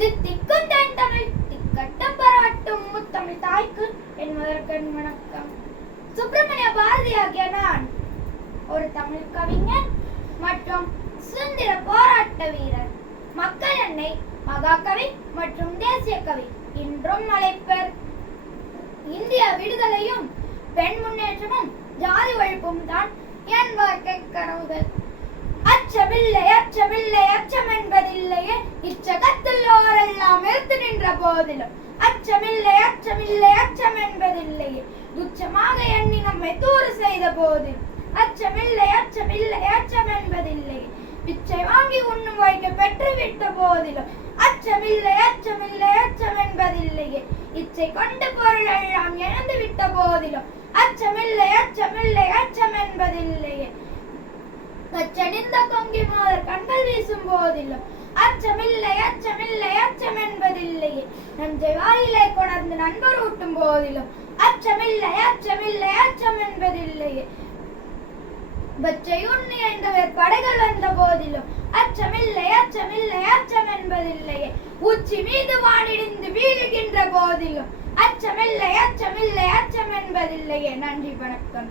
தித்திக்கும் தென் தமிழ் திக்கட்டும் பரவட்டும் முத்தமிழ் தாய்க்கு என் முதற்கண் வணக்கம். சுப்பிரமணிய பாரதி ஆகிய நான் ஒரு தமிழ் கவிஞர் மற்றும் சுதந்திர போராட்ட வீரர். மக்கள் என்னை மகாகவி மற்றும் தேசிய கவி இன்றும் அழைப்பர். இந்திய விடுதலையும் பெண் முன்னேற்றமும் ஜாதி ஒழிப்பும் தான் என் வாழ்க்கை கனவுகள். அச்சமில்லை அச்சமில்லை அச்சம் என்பதில்லையே இச்சகத்தில் ஓரெல்லாம் எடுத்து நின்ற போதிலும் அச்சமில்லை அச்சமில்லை அச்சம் என்பதில்லையே துச்சமாக எண்ணி நம்மை தூறு செய்த போதிலும் அச்சமில்லை அச்சமில்லை அச்சம் என்பதில்லையே பிச்சை வாங்கி உண்ணும் வைக்க பெற்றுவிட்ட போதிலும் அச்சமில்லை அச்சமில்லை அச்சம் என்பதில்லையே இச்சை கொண்டு பொருள் எல்லாம் இழந்து விட்ட போதிலும் அச்சமில்லை அச்சமில்லை அச்சம் என்பதில்லையே பச்சனிந்த கொங்கி மாதர் கண்கள் வீசும் போதிலும் அச்சமில்லை அச்சமில்லை அச்சம் என்பதில்லையே நஞ்சை வாயிலை கொணர்ந்து நண்பர் ஊட்டும் போதிலும் அச்சமில்லை அச்சமில்லை அச்சம் என்பதில்லையே பச்சை உண்ணி ஐந்தவர் படைகள் வந்த போதிலும் அச்சமில்லை அச்சமில்லை அச்சம் என்பதில்லையே உச்சி மீது வானிடிந்து வீழுகின்ற போதிலும் அச்சமில்லை அச்சமில்லை அச்சம் என்பதில்லையே. நன்றி, வணக்கம்.